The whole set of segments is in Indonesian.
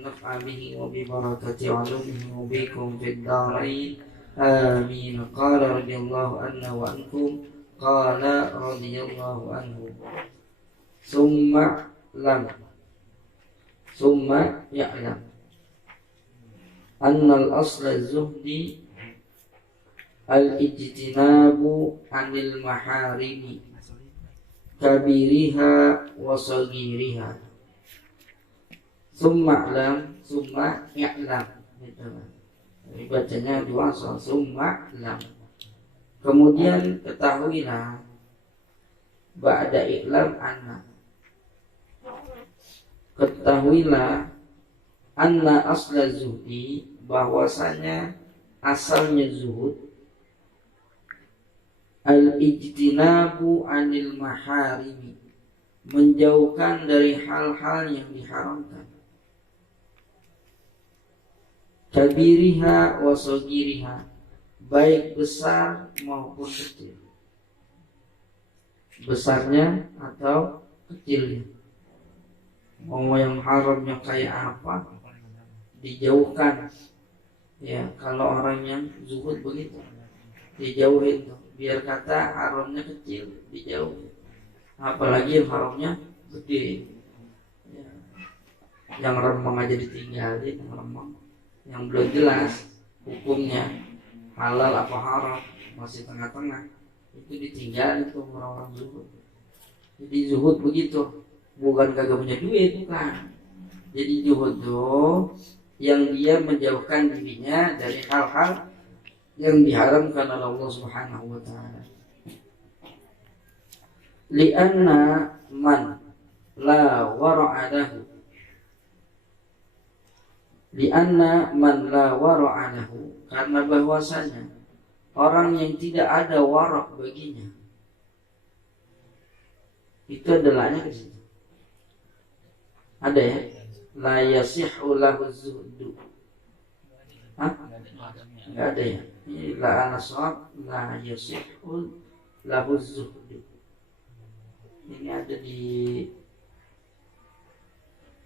naf'a bihi wa bi barakati 'ulumihi wa bikum fid dharain amin. Qala radhiyallahu anna wa ankum qala radhiyallahu anhu. Summa ya'lam anna al-asla az-zuhdi al-ijtinabu 'anil maharimi kabiriha wa saghiriha. Summa ya'lam gitu. Ini bacanya dua soal summa lam. Kemudian ketahuilah ba'da i'lam anna. Ketahuilah anna asla zuhdi, bahwasanya asalnya zuhud al-ijtinabu 'anil maharimi, menjauhkan dari hal-hal yang diharamkan, kabiriha wa saghiriha, baik besar maupun kecil, besarnya atau kecilnya. Mau yang haramnya kayak apa dijauhkan. Ya, kalau orang yang zuhud begitu dijauhin tuh, biar kata haramnya kecil dijauhin, apalagi yang haramnya gede. Ya. Yang remang aja ditinggalin, yang belum jelas hukumnya halal apa haram, masih tengah-tengah, itu ditinggalin tuh orang-orang zuhud. Jadi zuhud begitu, bukan kagak punya duit, bukan. Jadi zuhud tuh yang dia menjauhkan dirinya dari hal-hal yang diharamkan oleh Allah Subhanahu wa taala. Li'anna man la wara'a lahu, li'anna man la wara'a lahu, karena bahwasanya orang yang tidak ada wara' baginya, itu adalah ke situ. Ada ya? La yasihhu lahu zuhdu. Hah? Enggak ada ya? Ini la anasab la yasihhu lahu zuhdu. Ini ada di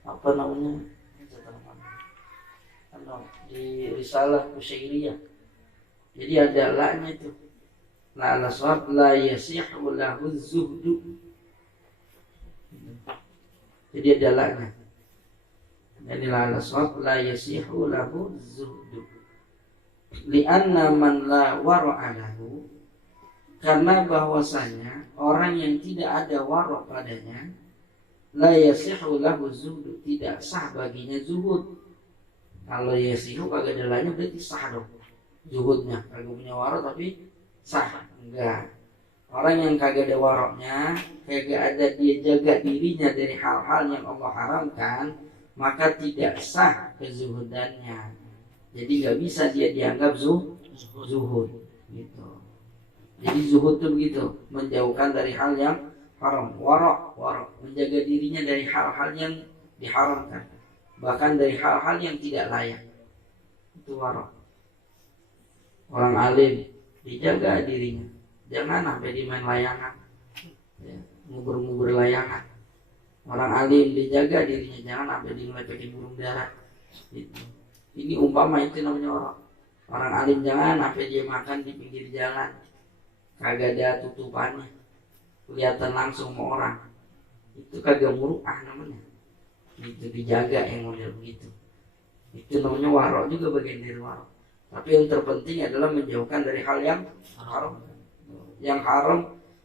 apa namanya? Di Risalah Kusyairiyah. Jadi ada la-nya itu. La anasab la yasihhu lahu zuhdu. Jadi ada la-nya. Jadi la anasab la yasihhu lahu zuhdu. Li'anna man la wara'a lahu, karena bahwasanya orang yang tidak ada wara' padanya, la yasihu lahu zuhdu, tidak sah baginya zuhud. Kalau yasihu kagak ada lainnya berarti sah dong zuhudnya, kagak punya wara' tapi sah. Enggak. Orang yang kagak ada wara'nya, kagak ada dia jaga dirinya dari hal-hal yang Allah haramkan, maka tidak sah kezuhudannya. Jadi nggak bisa dia dianggap zuhud gitu. Jadi zuhud itu begitu, menjauhkan dari hal yang haram. Wara', menjaga dirinya dari hal-hal yang diharamkan, bahkan dari hal-hal yang tidak layak. Itu wara'. Orang alim dijaga dirinya, jangan sampai dimain layangan, ya, ngubur-ngubur layangan. Orang alim dijaga dirinya, jangan sampai dilepekin burung dara. Gitu. Ini umpama itu namanya orang alim, jangan sampai dia makan di pinggir jalan, kagak ada tutupannya, kelihatan langsung sama orang. Itu kagak muru'ah namanya. Itu dijaga yang model begitu. Itu namanya wara' juga, bagian dari wara'. Tapi yang terpenting adalah menjauhkan dari hal yang haram. Yang haram,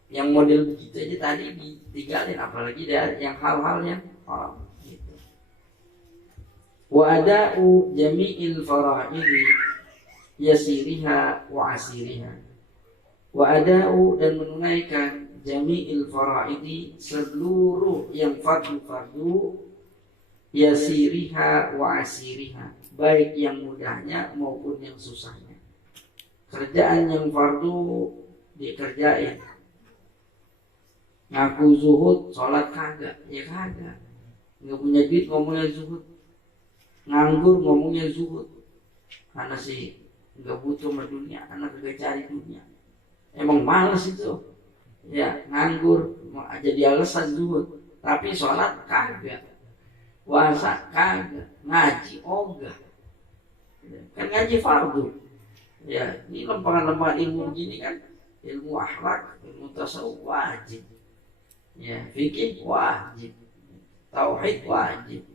yang model begitu aja tadi ditinggalin, apalagi dari yang hal-hal yang haram. Wa ada'u jami'il fara'idi yasiriha wa asiriha. Wa ada'u, dan menunaikan jami'il fara'idi, seluruh yang fardu-fardu, yasiriha wa asiriha, baik yang mudahnya maupun yang susahnya. Kerjaan yang fardu dikerjain. Ngaku zuhud, sholat kagak, ya kagak. Nggak punya duit ngomongnya zuhud. Nganggur ngomongnya zuhud. Karena sih nggak butuh sama dunia, anak kagak cari dunia. Emang malas itu. Ya, nganggur jadi alasan zuhud. Tapi sholat kagak. puasa kagak, ngaji ogah. Kan ngaji fardu. Ya, ini lempangan-lempangan ilmu gini kan, ilmu akhlak, ilmu tasawuf wajib. Ya, fikih wajib. Tauhid wajib.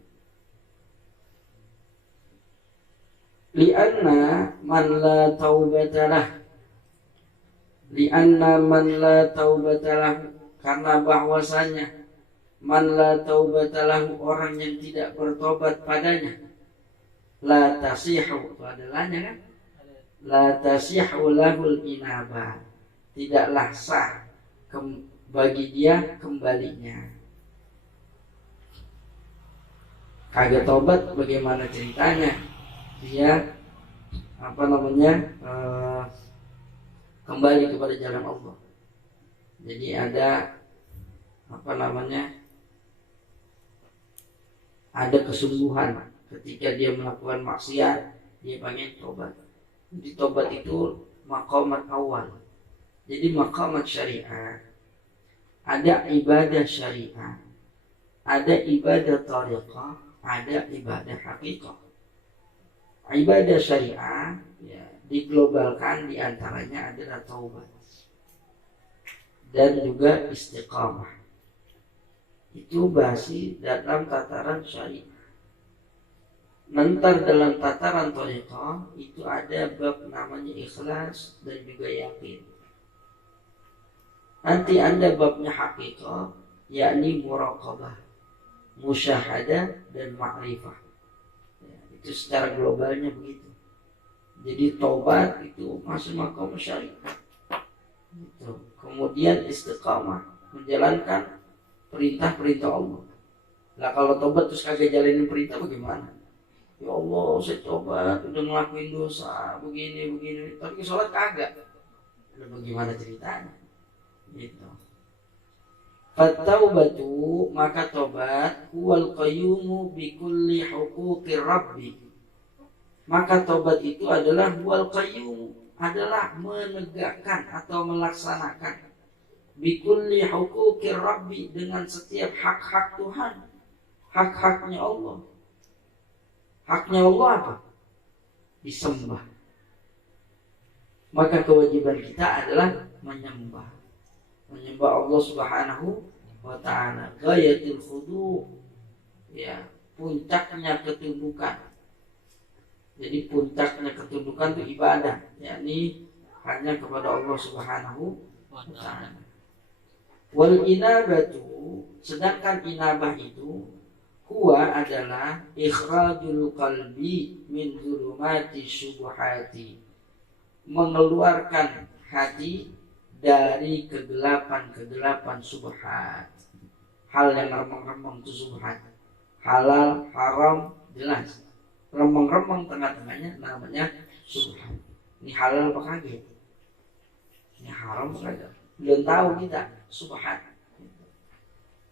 Lianna man la taubatalah. Lianna man la taubatalah, karena bahwasanya man la taubatalah, orang yang tidak bertobat padanya, la tasihu, itu adalahnya kan, la tasihu lahul inabah, tidaklah sah bagi dia kembalinya. Kagak tobat, bagaimana ceritanya dia kembali kepada jalan Allah. Jadi ada ada kesungguhan ketika dia melakukan maksiat, dia pengen tobat. Jadi tobat itu maqamat awal. Jadi maqamat syariah, ada ibadah syariah, ada ibadah tariqah, ada ibadah haqiqah. Ibadah syariah ya, diglobalkan, diantaranya adalah taubat dan juga istiqamah. Itu basi dalam tataran syariah. Nanti dalam tataran tariqah itu ada bab namanya ikhlas dan juga yakin. Nanti ada babnya haqiqah, yakni muraqabah, musyahadah dan ma'rifah. Ya, itu secara globalnya begitu. Jadi taubat itu masuk maqam syariah. Gitu. Kemudian istiqamah, menjalankan perintah-perintah Allah. Lah kalau tobat terus kagak jalanin perintah bagaimana? Ya Allah, saya tobat udah ngelakuin dosa begini, tapi sholat kagak. Lah bagaimana ceritanya? Gitu. Fattaubatu, maka tobat, huwal qayyumu bi kulli huquqir rabbi. Maka tobat itu adalah huwal qayyum, adalah menegakkan atau melaksanakan bikulli huquqir rabbi, dengan setiap hak-hak Tuhan, hak-haknya Allah. Haknya Allah apa? Disembah. Maka kewajiban kita adalah menyembah Allah Subhanahu wa ta'ala. Ghayatul khudu', ya, puncaknya ketundukan. Jadi puncaknya ketundukan itu ibadah, yakni hanya kepada Allah Subhanahu wa ta'ala. Wal inabatu, sedangkan inabah itu huwa adalah ikhrajul qalbi min zulumati syubhati, mengeluarkan hati dari kegelapan-kegelapan subhat. Hal yang remeng-remeng itu subhat. Halal, haram jelas. Remeng-remeng tengah-tengahnya namanya subhat. Ini halal apa kagak? Ini haram apa kagak? Belum tahu kita subhat.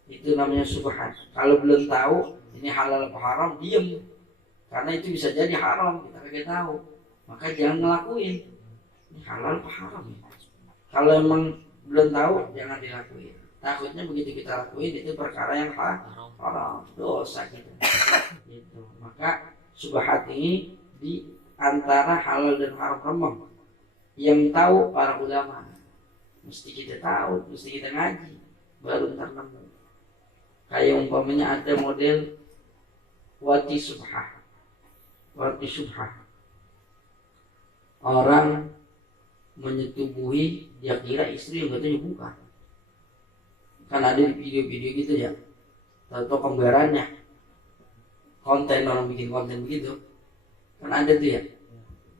Itu namanya subhat. Kalau belum tahu ini halal apa haram, diem. Karena itu bisa jadi haram, kita kagak tahu. Maka jangan ngelakuin. Ini halal apa haram ya? Kalau emang belum tahu, jangan dilakuin. Takutnya begitu kita lakuin itu perkara yang haram, dosa kita. Gitu. Maka subhat ini di antara halal dan haram remeng. Yang tahu para ulama. Mesti kita tahu, mesti kita ngaji, baru ntar nemu. Kayak umpamanya ada model wati subhah. Orang menyetubuhi, dia kira istri yang katanya bukan. Kan ada di video-video gitu ya, atau kembarannya. Konten, orang bikin konten begitu. Kan ada tuh ya,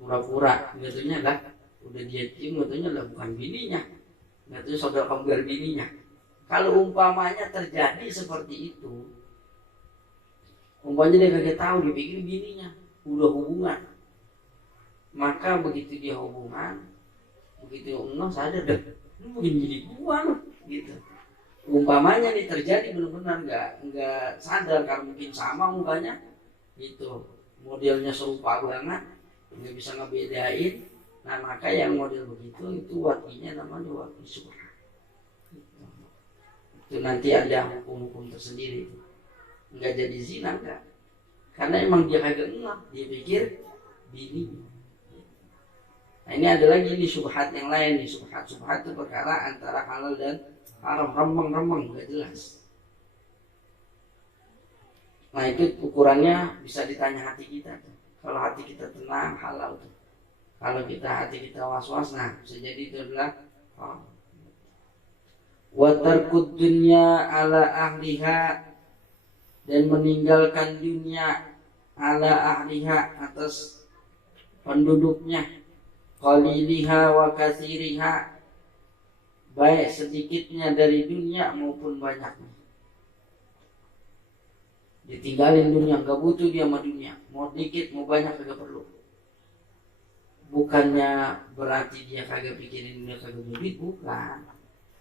pura-pura katanya lah, udah dia cium katanya lah bukan bininya, katanya saudara kembar bininya. Kalau umpamanya terjadi seperti itu, umpamanya dia kagak tahu, dia pikir bininya udah hubungan. Maka begitu dia hubungan, begitu sadar deh, ini mungkin jadi gua loh, gitu. Umpamanya nih terjadi benar-benar nggak sadar, karena mungkin sama mukanya, gitu, modelnya serupa banget, nggak bisa ngebedain. Nah maka yang model begitu itu watinya namanya wati subhat. Itu nanti ada hukum-hukum tersendiri. nggak jadi zina, enggak. Karena emang dia kagak ngeh, dia pikir bini. Nah ini ada lagi nih syubhat yang lain nih. Syubhat itu perkara antara halal dan haram, remeng nggak jelas. Nah itu ukurannya bisa ditanya hati kita tuh. Kalau hati kita tenang, halal tuh. Kalau hati kita was-was, nah bisa jadi itu adalah wa tarkud dunya ala ahliha, dan meninggalkan dunia ala ahliha, atas penduduknya, qaliliha wa katsiriha, baik sedikitnya dari dunia maupun banyaknya. Ditinggalin dunia, gak butuh dia sama dunia, mau dikit mau banyak kagak perlu. Bukannya berarti dia kagak pikirin dunia, kagak duit, bukan.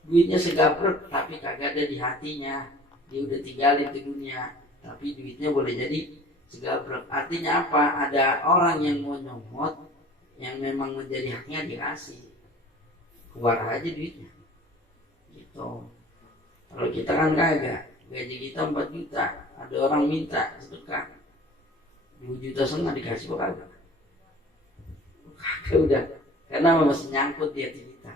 Duitnya segabrek tapi kagak ada di hatinya. Dia udah tinggalin ke dunia, tapi duitnya boleh jadi segabrek. Artinya apa? Ada orang yang mau nyomot, yang memang menjadi haknya dikasih, keluar aja duitnya gitu. Kalau kita kan kagak, gaji kita 4 juta, ada orang minta sedekah 2,5 juta dikasih kok kagak udah, karena masih nyangkut di hati kita,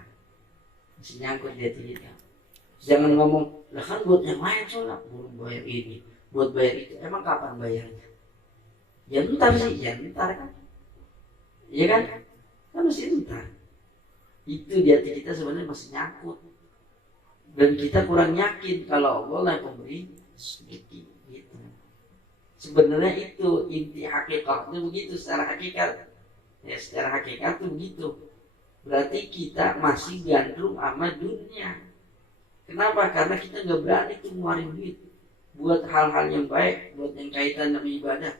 jangan ngomong lah kan buat yang lain soalnya, buat bayar ini, buat bayar itu. Emang kapan bayarnya? Ya ntar kan, iya kan masih ntar. Itu di hati kita sebenarnya masih nyangkut, dan kita kurang yakin kalau Allah yang pemberi rezeki gitu. Sebenarnya itu inti hakikatnya begitu. Secara hakikat tuh begitu. Berarti kita masih gandrung sama dunia. Kenapa? Karena kita nggak berani tuh ngeluarin duit buat hal-hal yang baik, buat yang kaitan dengan ibadah,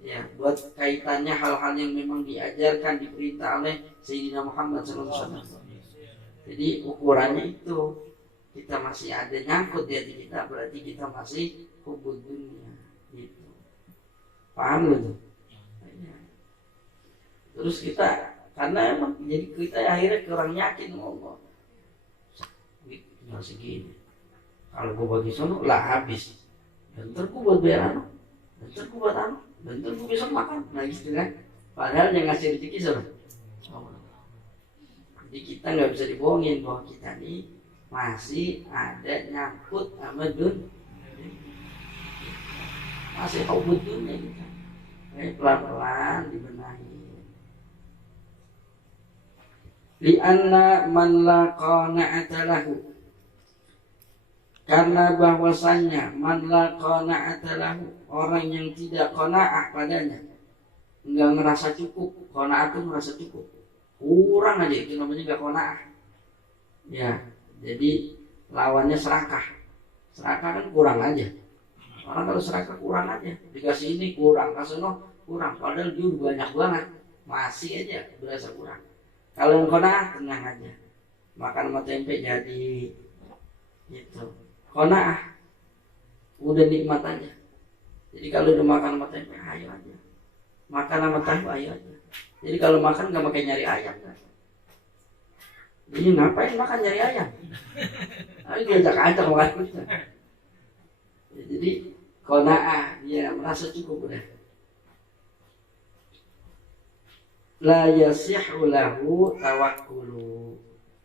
ya, buat kaitannya hal-hal yang memang diajarkan, diperintah oleh Sayyidina Muhammad SAW. Jadi ukurannya itu, kita masih ada nyangkut di hati kita, berarti kita masih hubud dunia gitu. Paham gitu? Terus kita, karena emang jadi kita akhirnya kurang yakin Allah. Tinggal segini, kalau gue bagi sono lah habis, dan ntar gue buat bayar anak, dan ntar gue buat anak, dan ntar gue besok makan, nah gitu kan. Padahal yang ngasih rezeki siapa? Jadi kita nggak bisa dibohongin bahwa kita nih masih ada nyangkut sama dunia, masih hubud dunia kita. Pelan-pelan dibenahi. Lianna man la qana'ata lahu, karena bahwasannya man la qana'ata lahu, orang yang tidak qanaah padanya, enggak ngerasa cukup. Qanaah itu merasa cukup, kurang aja, itu namanya enggak qanaah. Ya, jadi lawannya serakah. Serakah kan kurang aja. Orang kalau serakah kurang aja, dikasih ini kurang, kasih no kurang, padahal dia banyak banget, masih aja berasa kurang. Kalau yang qanaah tenang aja, makan sama tempe jadi gitu. Qanaah udah nikmat aja. Jadi kalau udah makan sama tempe, ayo aja. Makan sama tahu, ayo aja. Jadi kalau makan gak pakai nyari ayam kan. Jadi ngapain makan nyari ayam? Ayo diajak-ajak makan. Jadi qanaah, dia merasa cukup udah. La yasihhu lahu tawakkulu,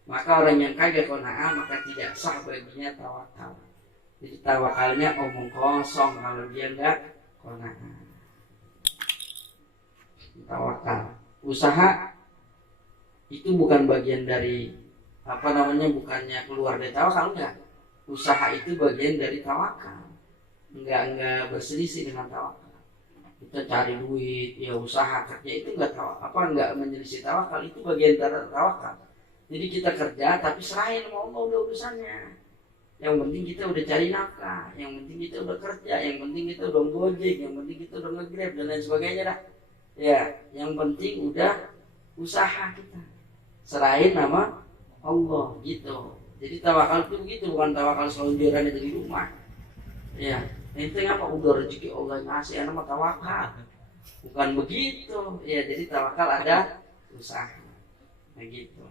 maka orang yang kagak qanaah maka tidak sah baginya tawakal. Jadi tawakalnya omong kosong kalau dia enggak qanaah. Tawakal, usaha itu bukan bagian dari bukannya keluar dari tawakal, enggak. Usaha itu bagian dari tawakal. Enggak berselisih dengan tawakal. Kita cari duit, ya usaha kerja itu enggak menyelisih tawakal, itu bagian dari tawakal. Jadi kita kerja tapi serahin sama Allah udah urusannya. Yang penting kita udah cari nafkah, yang penting kita udah kerja, yang penting kita udah gojek, yang penting kita udah nge-grab dan lain sebagainya dah. Ya, yang penting udah usaha kita serahin nama Allah gitu. Jadi tawakal itu begitu, bukan tawakal selonjoran di rumah. Ya, itu apa udah rezeki Allah ngasih nama tawakal. Bukan begitu. Ya, jadi tawakal ada usaha. Begitu.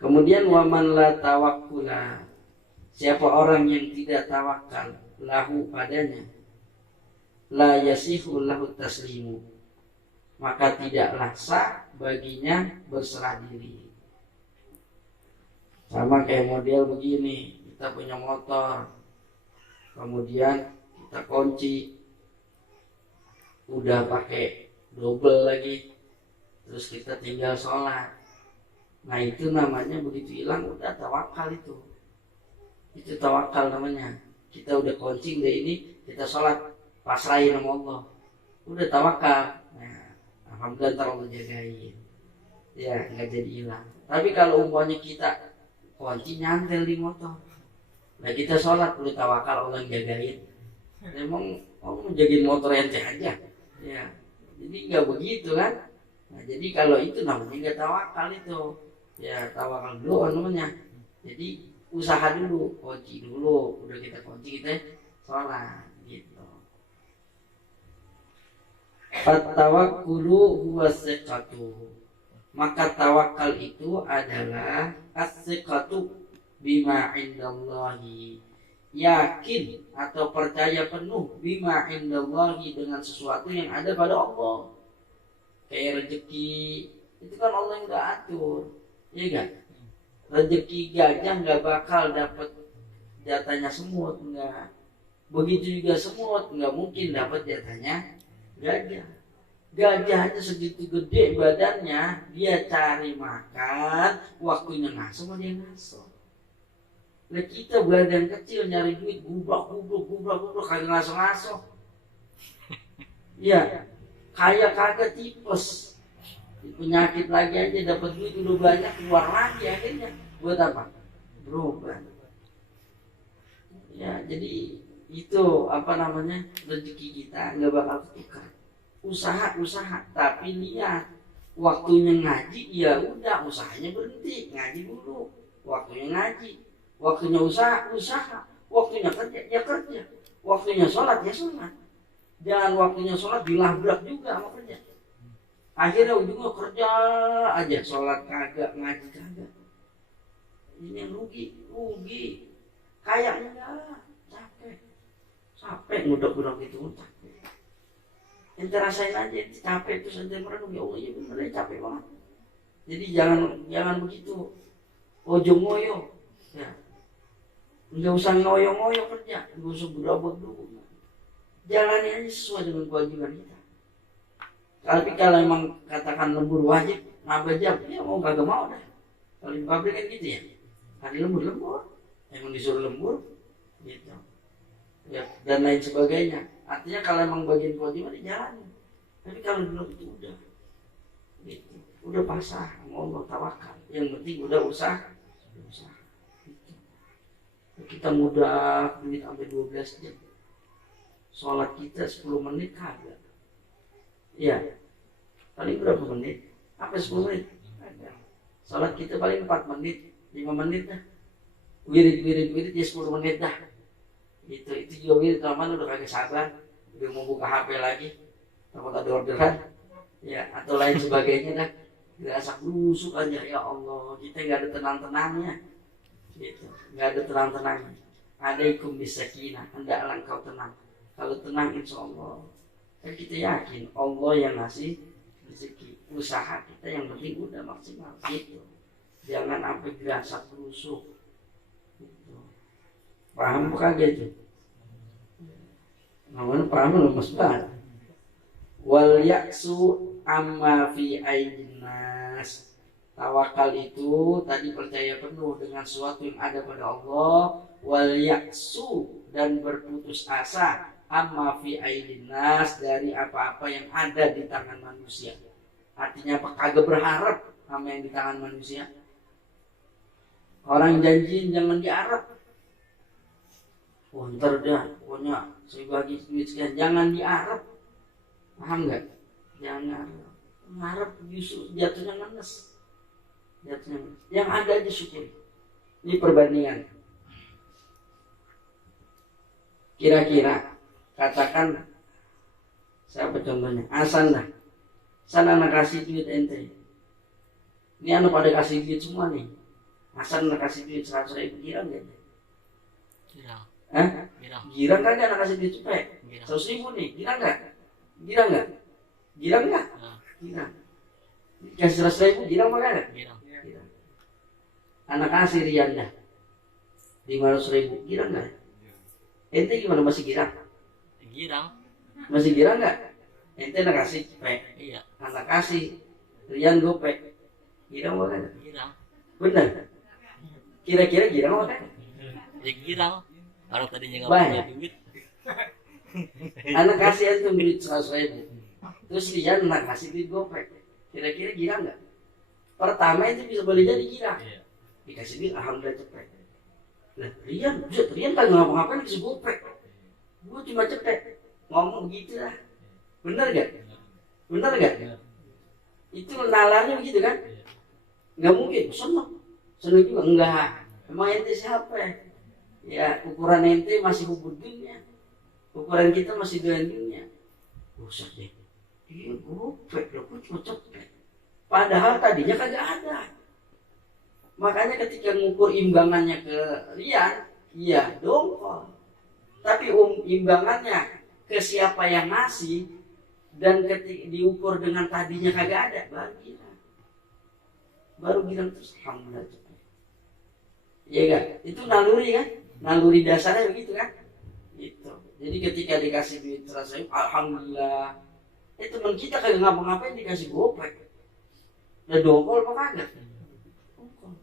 Kemudian waman la tawakkula, Siapa orang yang tidak tawakal lahu padanya, la yasihu lahu taslimu, maka tidaklah sah baginya berserah diri. Sama kayak model begini, kita punya motor, kemudian kita kunci, udah pakai double lagi, terus kita tinggal sholat. Nah itu namanya begitu hilang udah tawakal itu tawakal namanya. Kita udah kunci, udah ini, kita sholat pasrahin sama Allah, udah tawakal. Nah, alhamdulillah ntar Allah jagain, ya nggak jadi hilang. Tapi kalau umpamanya kita kunci nyantel di motor, nah kita sholat udah tawakal Allah jagain, emang mau jagain motor ente aja, ya jadi nggak begitu kan. Nah jadi kalau itu namanya nggak tawakal itu, ya tawakal dulu namanya. Jadi usaha dulu, kunci dulu, udah kita kunci kita sholat gitu. At-tawakkulu huwa siqatu, maka tawakal itu adalah as-siqatu bima indallahi, yakin atau percaya penuh bima indallahi dengan sesuatu yang ada pada Allah. Kayak rezeki itu kan Allah yang udah atur, iya kan? Rezeki gajah nggak bakal dapat jatahnya semut, nggak. Begitu juga semut nggak mungkin dapat jatahnya gajah. Gajah aja segitu gede badannya, dia cari makan, waktunya ngasuh dia ngasuh. Nah kita badan kecil nyari duit gubrak kagak ngasuh. Ya kayak kagak tipes. Penyakit lagi aja, dapat duit udah banyak, keluar lagi akhirnya buat apa? Berobat. Ya jadi itu apa namanya, rezeki kita nggak bakal tukar. Usaha, tapi lihat waktunya ngaji, ya udah usahanya berhenti, ngaji dulu. Waktunya ngaji, waktunya usaha, waktunya kerja, ya kerja, waktunya sholat, ya sholat. Jangan waktunya sholat dilabrak juga sama kerja. Akhirnya ujungnya kerja aja, sholat kagak, ngaji kagak. Ini yang rugi. Kayaknya capek ngudok gitu, capek. Ente rasain aja, capek itu ente merenung, ya Allah ya bener capek banget. Jadi jangan begitu, ojo ngoyo, ya. Nggak usah ngoyo kerja, nggak usah berabot dulu. Jalani aja sesuai dengan kewajiban kita. Tapi kalau emang katakan lembur wajib nambah jam, ya mau kagak mau dah. Kalau di pabrik kan gitu ya, hari lembur, emang disuruh lembur, gitu. Ya, dan lain sebagainya. Artinya kalau emang bagian kewajiban dijalani. Tapi kalau belum itu udah, gitu. Udah pasrah, Allah tawakal. Yang penting udah usaha. Gitu. Kita mudah duit sampai 12 jam. Sholat kita 10 menit kagak. Ya, paling berapa menit? Apa 10 menit? Salat kita paling 4 menit, 5 menit dah. Wirid ya 10 menit dah. Itu juga wirid teman udah kagak sabar, udah mau buka HP lagi, takut ada orderan, ya atau lain sebagainya dah. Dirasa busuk aja, ya Allah, kita nggak ada tenang-tenangnya, gitu, nggak ada tenang-tenangnya. Alaikum bisakinah, hendaklah engkau tenang. Kalau tenang insya Allah. Dan kita yakin Allah yang ngasih rezeki. Usaha kita yang penting udah maksimal gitu. Jangan sampai gerasa kerusuk gitu. Paham kagak itu? Namanya paham lemes banget. Wal yaksu amma fi aidin nas. Tawakal itu tadi percaya penuh dengan sesuatu yang ada pada Allah. Wal yaksu, dan berputus asa amma fi aidin nas, dari apa-apa yang ada di tangan manusia. Artinya apa? Kagak berharap sama yang di tangan manusia. Orang janjiin jangan diharap. Oh ntar dah, pokoknya saya bagi duit sekian, jangan diharap. Paham gak? Jangan ngarep, justru jatuhnya ngenes. Yang ada aja syukuri. Ini perbandingan. Kira-kira katakan siapa contohnya? Hasan lah. Hasan anak kasih duit ente. Ini anak pada kasih duit semua nih. Hasan anak kasih duit 100.000, kira enggak? Hah? Girang kan anak kasih duit cepet 100.000 nih, girang nggak? Girang nggak? Girang nggak? Girang. Kasih 100.000 girang apa nggak? Girang. Anak kasih rian dah 500.000 girang nggak? Ente gimana, masih girang? Girang. Masih girang nggak? Ente anak kasih cepet. Iya. Anak kasih rian gopek. Girang apa nggak? Girang. Bener. Kira-kira girang apa nggak? Ya girang. Orang tadinya nggak punya duit. Anak kasih aja duit 100.000. Terus Rian anak kasih duit gopek. Kira-kira girang nggak? Pertama itu bisa boleh jadi girang. Dikasih duit alhamdulillah cepet. Nah Rian kan ngapa-ngapain dikasih gopek. Gue cuma cepet. Ngomong begitu lah. Bener gak? Bener gak? Itu nalarnya begitu kan? Nggak mungkin. Seneng juga enggak. Emang ente siapa ya? Ya ukuran ente masih hubur dunia, ukuran kita masih dengan dunia. Usah deh, iya gopek loh, gue cuma cepet. Padahal tadinya kagak ada. Makanya ketika ngukur imbangannya ke Rian, iya dongkol. Tapi imbangannya ke siapa yang ngasih dan ketika diukur dengan tadinya kagak ada, baru girang terus alhamdulillah cepet. Iya kan? Itu naluri kan? Naluri dasarnya begitu kan? Gitu. Jadi ketika dikasih duit 100.000, alhamdulillah. Teman kita kagak ngapa-ngapain dikasih gopek. Udah dongkol apa kagak?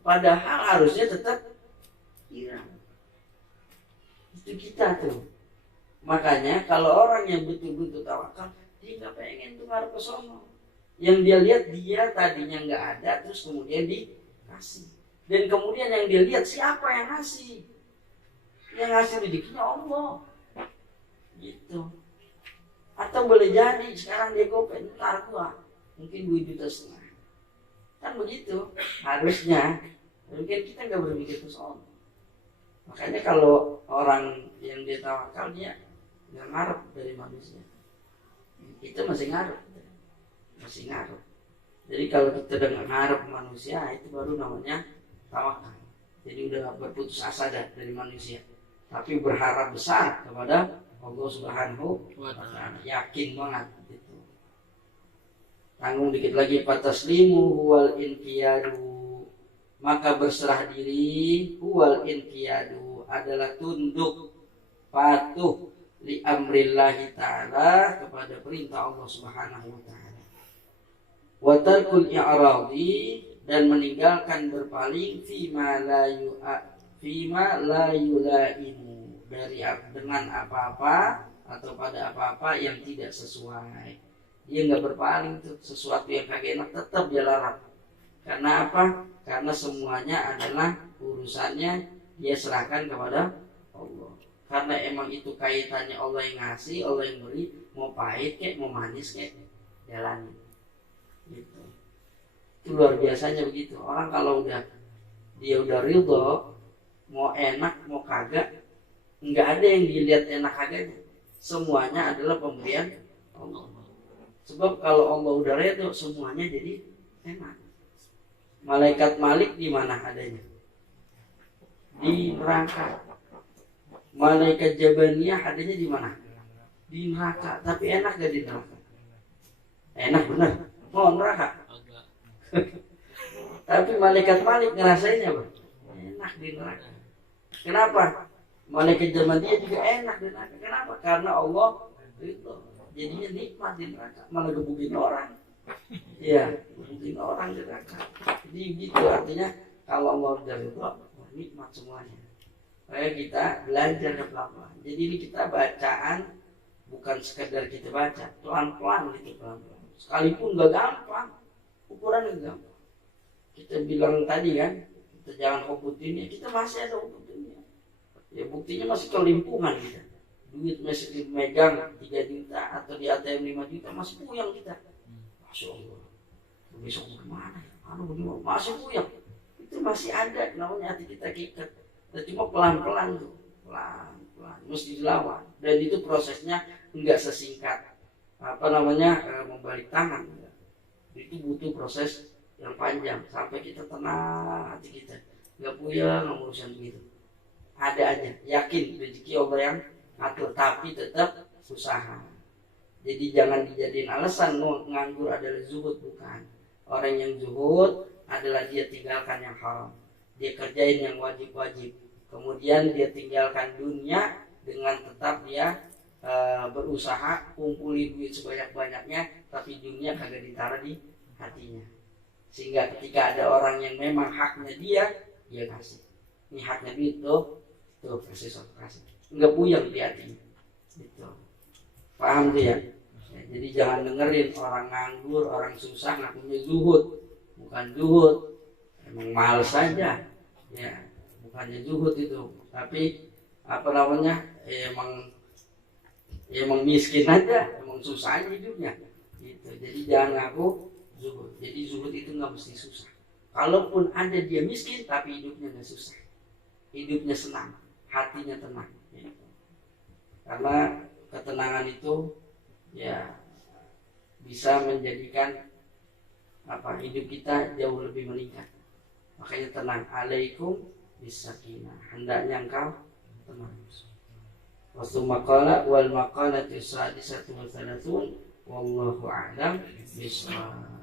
Padahal harusnya tetap girang. Itu kita tuh. Makanya kalau orang yang betul-betul tawakal, dia nggak pengen tuh ngarep ke sono. Yang dia lihat dia tadinya nggak ada, terus kemudian dikasih. Dan kemudian yang dia lihat siapa yang ngasih. Yang ngasih rezekinya Allah. Gitu. Atau boleh jadi sekarang dia gopek, ntar gua mungkin 2,5 juta. Kan begitu. Harusnya. Mungkin kita nggak berpikir ke sono. Makanya kalau orang yang dia tawakal, dia nggak ngarep dari manusia. Kita masih ngarep. Masih ngarep. Jadi kalau kita udah nggak ngarep manusia, itu baru namanya tawakal. Jadi udah berputus asa dari manusia. Tapi berharap besar kepada Allah Subhanahu wa ta'ala. Yakin banget gitu. Tanggung dikit lagi, fataslimu huwal inqiyadu. Maka berserah diri, huwal inqiyadu adalah tunduk patuh li amrillahi ta'ala, kepada perintah Allah Subhanahu wa ta'ala. Wa tarkul i'radi, dan meninggalkan berpaling fima la yulaimu, dari dengan apa-apa atau pada apa-apa yang tidak sesuai. Dia nggak berpaling tuh, sesuatu yang kagak enak tetap dia larang. Karena apa? Karena semuanya adalah urusannya dia serahkan kepada Allah. Karena emang itu kaitannya Allah yang ngasih, Allah yang beri. Mau pahit kek, mau manis kek, jalani. Gitu. Itu luar biasanya begitu. Orang kalau dia udah ridho, mau enak mau kagak, nggak ada yang dilihat enak kagaknya. Semuanya adalah pemberian Allah. Sebab kalau Allah udah ridho, semuanya jadi enak. Malaikat Malik di mana adanya? Di neraka. Malaikat Jabaniyah adanya di mana? Di neraka. Tapi enak gak di neraka? Enak bener. Mau neraka? Tapi malaikat Malik ngerasainnya apa? Enak di neraka. Kenapa? Malaikat Jabaniyah juga enak di neraka. Kenapa? Karena Allah itu jadinya nikmat di neraka. Malah gebukin orang. Iya, gebukin orang di neraka. Jadi gitu, artinya kalau Allah udah itu nikmat semuanya. Makanya kita belajar pelan-pelan. Jadi ini kita bacaan bukan sekedar kita baca, pelan-pelan gitu, pelan-pelan. Sekalipun gak gampang, ukurannya gampang. Kita bilang tadi kan, kita jangan komputinnya, kita masih ada komputinnya. Ya buktinya masih kelimpungan kita. Duit masih megang 3 juta atau di ATM 5 juta masih puyang kita. Masya Allah. Besok gimana ya? Masih puyang. Itu masih ada, namanya hati kita keikat. Nah, cuma pelan-pelan tuh, pelan-pelan, mesti dilawan. Dan itu prosesnya enggak sesingkat membalik tangan. Itu butuh proses yang panjang sampai kita tenang hati kita, nggak puyang ngurusin begitu. ada aja, yakin rezeki Allah yang atur, tapi tetap usaha. Jadi jangan dijadiin alasan nganggur adalah zuhud, bukan. Orang yang zuhud adalah dia tinggalkan yang haram, dia kerjain yang wajib-wajib, kemudian dia tinggalkan dunia dengan tetap dia berusaha kumpulin duit sebanyak-banyaknya, tapi dunia kagak ditaruh di hatinya. Sehingga ketika ada orang yang memang haknya dia kasih. Ini haknya duit tuh kasih, enggak puyeng di hatinya. Gitu. Paham tuh ya? Jadi jangan dengerin orang nganggur, orang susah ngakunya zuhud. Bukan zuhud, emang males saja. Ya, bukannya zuhud itu, tapi apa namanya? Emang miskin aja, emang susah aja hidupnya. Gitu. Jadi jangan ngaku zuhud. Jadi zuhud itu nggak mesti susah. Kalaupun ada dia miskin, tapi hidupnya nggak susah, hidupnya senang, hatinya tenang. Gitu. Karena ketenangan itu ya bisa menjadikan hidup kita jauh lebih meningkat. Makanya tenang, alaikum bisakinah, hendaknya engkau tenang. Wasu maqala wal maqalatu sadisatu wa thalathun wallahu a'lam bishawab.